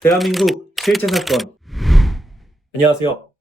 대한민국 실제 사건. 안녕하세요.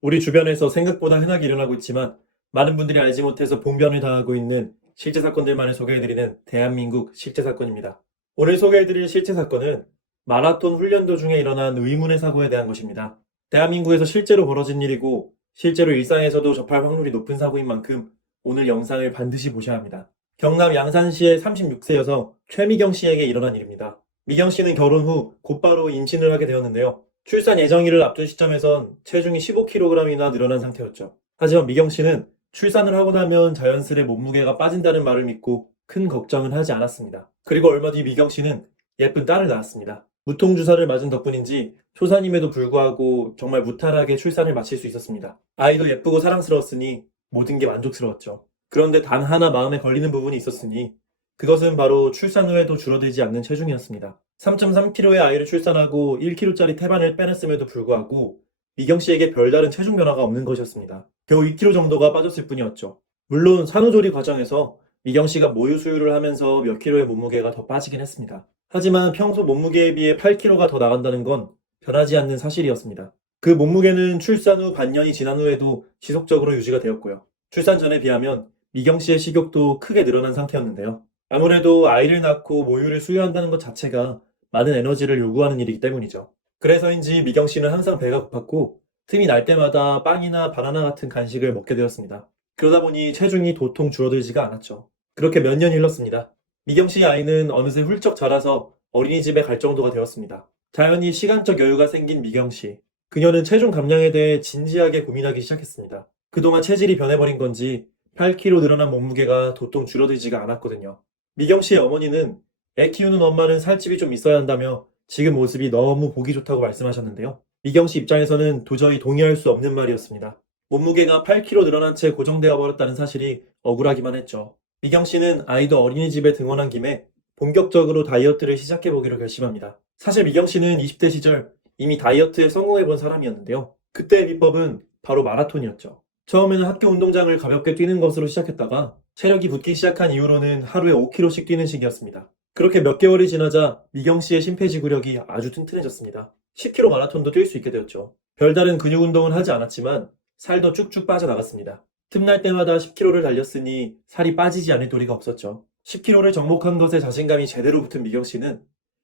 우리 주변에서 생각보다 흔하게 일어나고 있지만 많은 분들이 알지 못해서 봉변을 당하고 있는 실제 사건들만을 소개해드리는 대한민국 실제 사건입니다. 오늘 소개해드릴 실제 사건은 마라톤 훈련 도중에 일어난 의문의 사고에 대한 것입니다. 대한민국에서 실제로 벌어진 일이고 실제로 일상에서도 접할 확률이 높은 사고인 만큼 오늘 영상을 반드시 보셔야 합니다. 경남 양산시의 36세 여성 최미경 씨에게 일어난 일입니다. 미경 씨는 결혼 후 곧바로 임신을 하게 되었는데요. 출산 예정일을 앞둔 시점에선 체중이 15kg이나 늘어난 상태였죠. 하지만 미경 씨는 출산을 하고 나면 자연스레 몸무게가 빠진다는 말을 믿고 큰 걱정은 하지 않았습니다. 그리고 얼마 뒤 미경 씨는 예쁜 딸을 낳았습니다. 무통주사를 맞은 덕분인지 초산임에도 불구하고 정말 무탈하게 출산을 마칠 수 있었습니다. 아이도 예쁘고 사랑스러웠으니 모든 게 만족스러웠죠. 그런데 단 하나 마음에 걸리는 부분이 있었으니 그것은 바로 출산 후에도 줄어들지 않는 체중이었습니다. 3.3kg의 아이를 출산하고 1kg짜리 태반을 빼냈음에도 불구하고 미경 씨에게 별다른 체중 변화가 없는 것이었습니다. 겨우 2kg 정도가 빠졌을 뿐이었죠. 물론 산후조리 과정에서 미경 씨가 모유 수유를 하면서 몇 킬로의 몸무게가 더 빠지긴 했습니다. 하지만 평소 몸무게에 비해 8kg가 더 나간다는 건 변하지 않는 사실이었습니다. 그 몸무게는 출산 후 반년이 지난 후에도 지속적으로 유지가 되었고요. 출산 전에 비하면 미경 씨의 식욕도 크게 늘어난 상태였는데요. 아무래도 아이를 낳고 모유를 수유한다는 것 자체가 많은 에너지를 요구하는 일이기 때문이죠. 그래서인지 미경 씨는 항상 배가 고팠고 틈이 날 때마다 빵이나 바나나 같은 간식을 먹게 되었습니다. 그러다 보니 체중이 도통 줄어들지가 않았죠. 그렇게 몇 년이 흘렀습니다. 미경 씨의 아이는 어느새 훌쩍 자라서 어린이집에 갈 정도가 되었습니다. 자연히 시간적 여유가 생긴 미경 씨. 그녀는 체중 감량에 대해 진지하게 고민하기 시작했습니다. 그동안 체질이 변해버린 건지 8kg 늘어난 몸무게가 도통 줄어들지가 않았거든요. 미경 씨의 어머니는 애 키우는 엄마는 살집이 좀 있어야 한다며 지금 모습이 너무 보기 좋다고 말씀하셨는데요. 미경 씨 입장에서는 도저히 동의할 수 없는 말이었습니다. 몸무게가 8kg 늘어난 채 고정되어 버렸다는 사실이 억울하기만 했죠. 미경 씨는 아이도 어린이집에 등원한 김에 본격적으로 다이어트를 시작해보기로 결심합니다. 사실 미경 씨는 20대 시절 이미 다이어트에 성공해본 사람이었는데요. 그때의 비법은 바로 마라톤이었죠. 처음에는 학교 운동장을 가볍게 뛰는 것으로 시작했다가 체력이 붙기 시작한 이후로는 하루에 5km씩 뛰는 식이었습니다. 그렇게 몇 개월이 지나자 미경 씨의 심폐지구력이 아주 튼튼해졌습니다. 10km 마라톤도 뛸 수 있게 되었죠. 별다른 근육 운동은 하지 않았지만 살도 쭉쭉 빠져나갔습니다. 틈날 때마다 10km를 달렸으니 살이 빠지지 않을 도리가 없었죠. 10km를 정복한 것에 자신감이 제대로 붙은 미경 씨는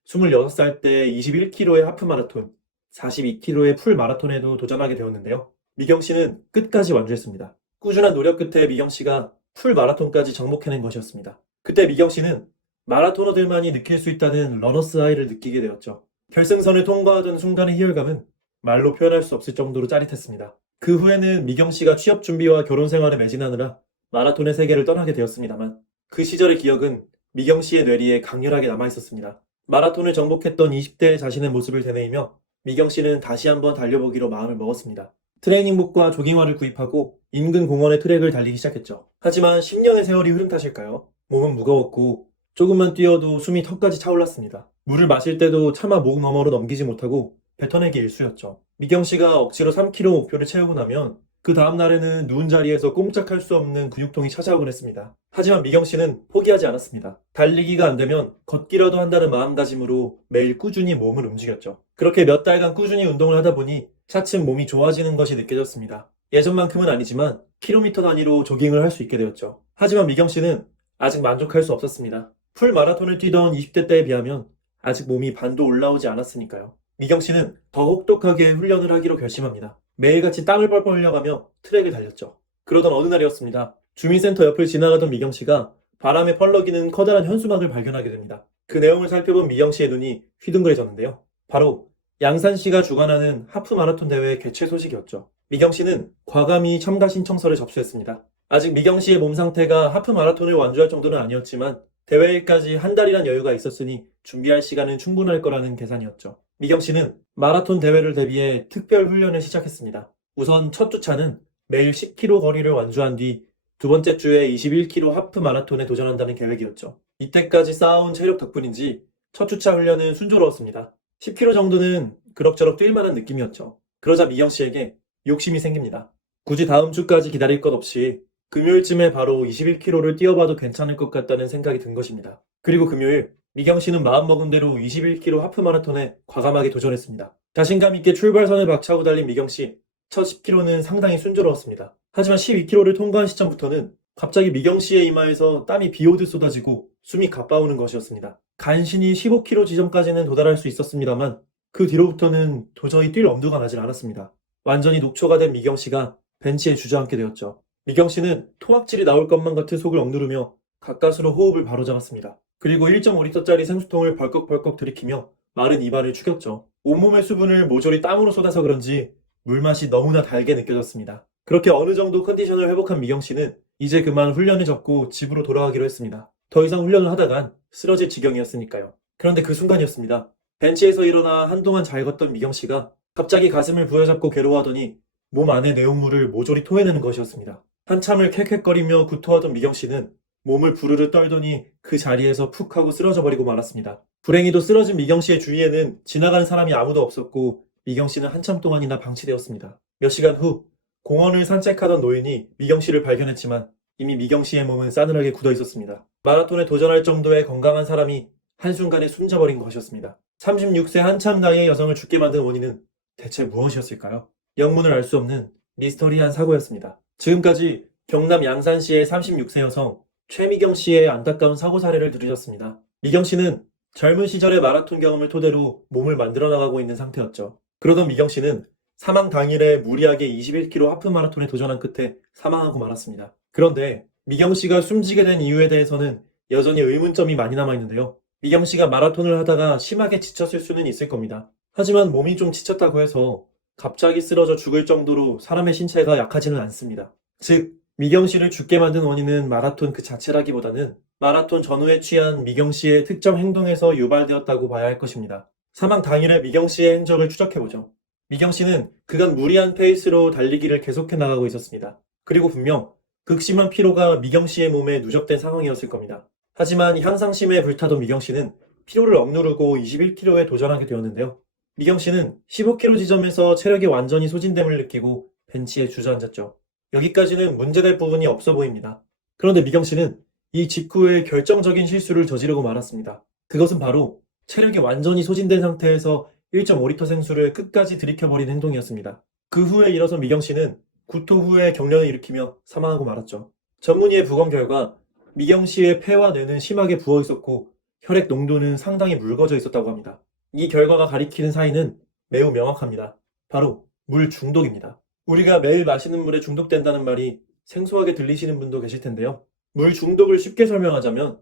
26살 때 21km의 하프 마라톤, 42km의 풀 마라톤에도 도전하게 되었는데요. 미경 씨는 끝까지 완주했습니다. 꾸준한 노력 끝에 미경 씨가 풀 마라톤까지 정복해낸 것이었습니다. 그때 미경 씨는 마라토너들만이 느낄 수 있다는 러너스 하이를 느끼게 되었죠. 결승선을 통과하던 순간의 희열감은 말로 표현할 수 없을 정도로 짜릿했습니다. 그 후에는 미경 씨가 취업 준비와 결혼 생활에 매진하느라 마라톤의 세계를 떠나게 되었습니다만 그 시절의 기억은 미경 씨의 뇌리에 강렬하게 남아있었습니다. 마라톤을 정복했던 20대의 자신의 모습을 되뇌이며 미경 씨는 다시 한번 달려보기로 마음을 먹었습니다. 트레이닝복과 조깅화를 구입하고 인근 공원의 트랙을 달리기 시작했죠. 하지만 10년의 세월이 흐른 탓일까요? 몸은 무거웠고 조금만 뛰어도 숨이 턱까지 차올랐습니다. 물을 마실 때도 차마 목 너머로 넘기지 못하고 뱉어내기 일쑤였죠. 미경 씨가 억지로 3km 목표를 채우고 나면 그 다음 날에는 누운 자리에서 꼼짝할 수 없는 근육통이 찾아오곤 했습니다. 하지만 미경 씨는 포기하지 않았습니다. 달리기가 안 되면 걷기라도 한다는 마음가짐으로 매일 꾸준히 몸을 움직였죠. 그렇게 몇 달간 꾸준히 운동을 하다 보니 차츰 몸이 좋아지는 것이 느껴졌습니다. 예전만큼은 아니지만 킬로미터 단위로 조깅을 할 수 있게 되었죠. 하지만 미경 씨는 아직 만족할 수 없었습니다. 풀 마라톤을 뛰던 20대 때에 비하면 아직 몸이 반도 올라오지 않았으니까요. 미경 씨는 더 혹독하게 훈련을 하기로 결심합니다. 매일같이 땀을 뻘뻘 흘려가며 트랙을 달렸죠. 그러던 어느 날이었습니다. 주민센터 옆을 지나가던 미경 씨가 바람에 펄럭이는 커다란 현수막을 발견하게 됩니다. 그 내용을 살펴본 미경 씨의 눈이 휘둥그레졌는데요. 바로 양산시가 주관하는 하프 마라톤 대회 개최 소식이었죠. 미경 씨는 과감히 참가 신청서를 접수했습니다. 아직 미경 씨의 몸 상태가 하프 마라톤을 완주할 정도는 아니었지만 대회일까지 한 달이란 여유가 있었으니 준비할 시간은 충분할 거라는 계산이었죠. 미경 씨는 마라톤 대회를 대비해 특별 훈련을 시작했습니다. 우선 첫 주차는 매일 10km 거리를 완주한 뒤 두 번째 주에 21km 하프 마라톤에 도전한다는 계획이었죠. 이때까지 쌓아온 체력 덕분인지 첫 주차 훈련은 순조로웠습니다. 10km 정도는 그럭저럭 뛸 만한 느낌이었죠. 그러자 미경 씨에게 욕심이 생깁니다. 굳이 다음 주까지 기다릴 것 없이 금요일쯤에 바로 21km를 뛰어봐도 괜찮을 것 같다는 생각이 든 것입니다. 그리고 금요일 미경 씨는 마음먹은 대로 21km 하프 마라톤에 과감하게 도전했습니다. 자신감 있게 출발선을 박차고 달린 미경 씨. 첫 10km는 상당히 순조로웠습니다. 하지만 12km를 통과한 시점부터는 갑자기 미경 씨의 이마에서 땀이 비오듯 쏟아지고 숨이 가빠오는 것이었습니다. 간신히 15km 지점까지는 도달할 수 있었습니다만 그 뒤로부터는 도저히 뛸 엄두가 나질 않았습니다. 완전히 녹초가 된 미경 씨가 벤치에 주저앉게 되었죠. 미경 씨는 토막질이 나올 것만 같은 속을 억누르며 가까스로 호흡을 바로잡았습니다. 그리고 1.5리터짜리 생수통을 벌컥벌컥 들이키며 마른 입안을 축였죠. 온몸의 수분을 모조리 땀으로 쏟아서 그런지 물맛이 너무나 달게 느껴졌습니다. 그렇게 어느 정도 컨디션을 회복한 미경 씨는 이제 그만 훈련을 접고 집으로 돌아가기로 했습니다. 더 이상 훈련을 하다간 쓰러질 지경이었으니까요. 그런데 그 순간이었습니다. 벤치에서 일어나 한동안 잘 걷던 미경 씨가 갑자기 가슴을 부여잡고 괴로워하더니 몸 안의 내용물을 모조리 토해내는 것이었습니다. 한참을 캑캑거리며 구토하던 미경 씨는 몸을 부르르 떨더니 그 자리에서 푹 하고 쓰러져 버리고 말았습니다. 불행히도 쓰러진 미경 씨의 주위에는 지나가는 사람이 아무도 없었고 미경 씨는 한참 동안이나 방치되었습니다. 몇 시간 후 공원을 산책하던 노인이 미경 씨를 발견했지만 이미 미경 씨의 몸은 싸늘하게 굳어 있었습니다. 마라톤에 도전할 정도의 건강한 사람이 한순간에 숨져버린 것이었습니다. 36세 한참 나이의 여성을 죽게 만든 원인은 대체 무엇이었을까요? 영문을 알 수 없는 미스터리한 사고였습니다. 지금까지 경남 양산시의 36세 여성 최미경 씨의 안타까운 사고 사례를 들으셨습니다. 미경 씨는 젊은 시절의 마라톤 경험을 토대로 몸을 만들어 나가고 있는 상태였죠. 그러던 미경 씨는 사망 당일에 무리하게 21km 하프 마라톤에 도전한 끝에 사망하고 말았습니다. 그런데 미경 씨가 숨지게 된 이유에 대해서는 여전히 의문점이 많이 남아있는데요. 미경 씨가 마라톤을 하다가 심하게 지쳤을 수는 있을 겁니다. 하지만 몸이 좀 지쳤다고 해서 갑자기 쓰러져 죽을 정도로 사람의 신체가 약하지는 않습니다. 즉, 미경 씨를 죽게 만든 원인은 마라톤 그 자체라기보다는 마라톤 전후에 취한 미경 씨의 특정 행동에서 유발되었다고 봐야 할 것입니다. 사망 당일의 미경 씨의 행적을 추적해보죠. 미경 씨는 그간 무리한 페이스로 달리기를 계속해 나가고 있었습니다. 그리고 분명 극심한 피로가 미경 씨의 몸에 누적된 상황이었을 겁니다. 하지만 향상심에 불타던 미경 씨는 피로를 억누르고 21km에 도전하게 되었는데요. 미경 씨는 15km 지점에서 체력이 완전히 소진됨을 느끼고 벤치에 주저앉았죠. 여기까지는 문제될 부분이 없어 보입니다. 그런데 미경 씨는 이 직후에 결정적인 실수를 저지르고 말았습니다. 그것은 바로 체력이 완전히 소진된 상태에서 1.5리터 생수를 끝까지 들이켜버린 행동이었습니다. 그 후에 일어선 미경 씨는 구토 후에 경련을 일으키며 사망하고 말았죠. 전문의의 부검 결과 미경 씨의 폐와 뇌는 심하게 부어 있었고 혈액 농도는 상당히 묽어져 있었다고 합니다. 이 결과가 가리키는 사인은 매우 명확합니다. 바로 물 중독입니다. 우리가 매일 마시는 물에 중독된다는 말이 생소하게 들리시는 분도 계실 텐데요. 물 중독을 쉽게 설명하자면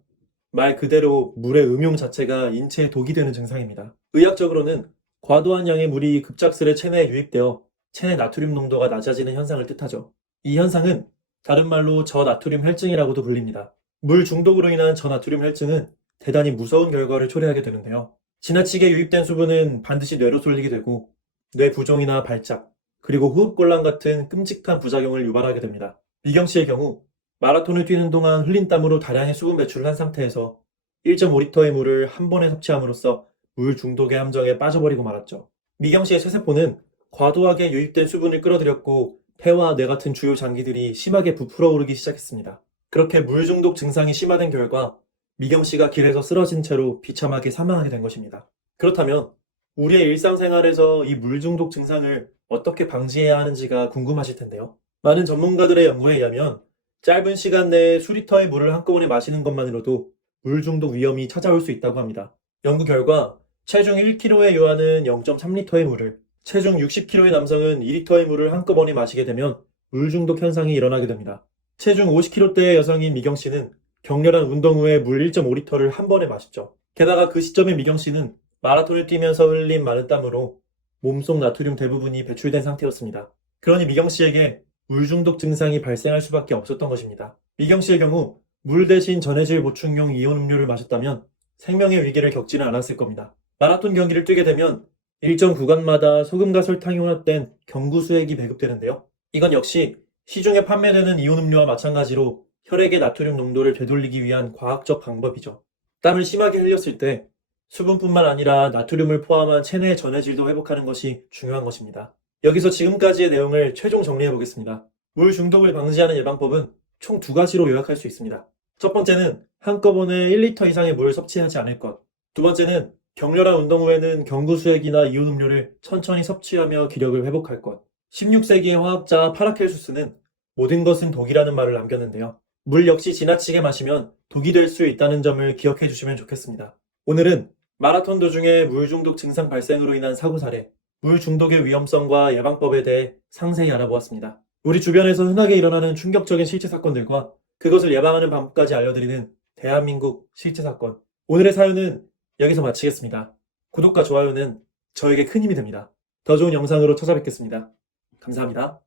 말 그대로 물의 음용 자체가 인체에 독이 되는 증상입니다. 의학적으로는 과도한 양의 물이 급작스레 체내에 유입되어 체내 나트륨 농도가 낮아지는 현상을 뜻하죠. 이 현상은 다른 말로 저나트륨 혈증이라고도 불립니다. 물 중독으로 인한 저나트륨 혈증은 대단히 무서운 결과를 초래하게 되는데요. 지나치게 유입된 수분은 반드시 뇌로 쏠리게 되고 뇌 부종이나 발작, 그리고 호흡곤란 같은 끔찍한 부작용을 유발하게 됩니다. 미경 씨의 경우 마라톤을 뛰는 동안 흘린 땀으로 다량의 수분 배출을 한 상태에서 1.5리터의 물을 한 번에 섭취함으로써 물 중독의 함정에 빠져버리고 말았죠. 미경 씨의 쇠세포는 과도하게 유입된 수분을 끌어들였고 폐와 뇌 같은 주요 장기들이 심하게 부풀어 오르기 시작했습니다. 그렇게 물 중독 증상이 심화된 결과 미경 씨가 길에서 쓰러진 채로 비참하게 사망하게 된 것입니다. 그렇다면 우리의 일상생활에서 이 물 중독 증상을 어떻게 방지해야 하는지가 궁금하실 텐데요. 많은 전문가들의 연구에 의하면 짧은 시간 내에 수리터의 물을 한꺼번에 마시는 것만으로도 물 중독 위험이 찾아올 수 있다고 합니다. 연구 결과 체중 1kg의 여아는 0.3리터의 물을, 체중 60kg의 남성은 2리터의 물을 한꺼번에 마시게 되면 물 중독 현상이 일어나게 됩니다. 체중 50kg대의 여성인 미경 씨는 격렬한 운동 후에 물 1.5리터를 한 번에 마셨죠. 게다가 그 시점에 미경 씨는 마라톤을 뛰면서 흘린 많은 땀으로 몸속 나트륨 대부분이 배출된 상태였습니다. 그러니 미경 씨에게 물 중독 증상이 발생할 수밖에 없었던 것입니다. 미경 씨의 경우 물 대신 전해질 보충용 이온 음료를 마셨다면 생명의 위기를 겪지는 않았을 겁니다. 마라톤 경기를 뛰게 되면 일정 구간마다 소금과 설탕이 혼합된 경구수액이 배급되는데요. 이건 역시 시중에 판매되는 이온 음료와 마찬가지로 혈액의 나트륨 농도를 되돌리기 위한 과학적 방법이죠. 땀을 심하게 흘렸을 때 수분뿐만 아니라 나트륨을 포함한 체내의 전해질도 회복하는 것이 중요한 것입니다. 여기서 지금까지의 내용을 최종 정리해 보겠습니다. 물 중독을 방지하는 예방법은 총 2가지로 요약할 수 있습니다. 첫 번째는 한꺼번에 1리터 이상의 물을 섭취하지 않을 것. 두 번째는 격렬한 운동 후에는 경구수액이나 이온 음료를 천천히 섭취하며 기력을 회복할 것. 16세기의 화학자 파라켈수스는 모든 것은 독이라는 말을 남겼는데요. 물 역시 지나치게 마시면 독이 될 수 있다는 점을 기억해 주시면 좋겠습니다. 오늘은 마라톤 도중에 물 중독 증상 발생으로 인한 사고 사례, 물 중독의 위험성과 예방법에 대해 상세히 알아보았습니다. 우리 주변에서 흔하게 일어나는 충격적인 실제 사건들과 그것을 예방하는 방법까지 알려드리는 대한민국 실제 사건. 오늘의 사연은 여기서 마치겠습니다. 구독과 좋아요는 저에게 큰 힘이 됩니다. 더 좋은 영상으로 찾아뵙겠습니다. 감사합니다.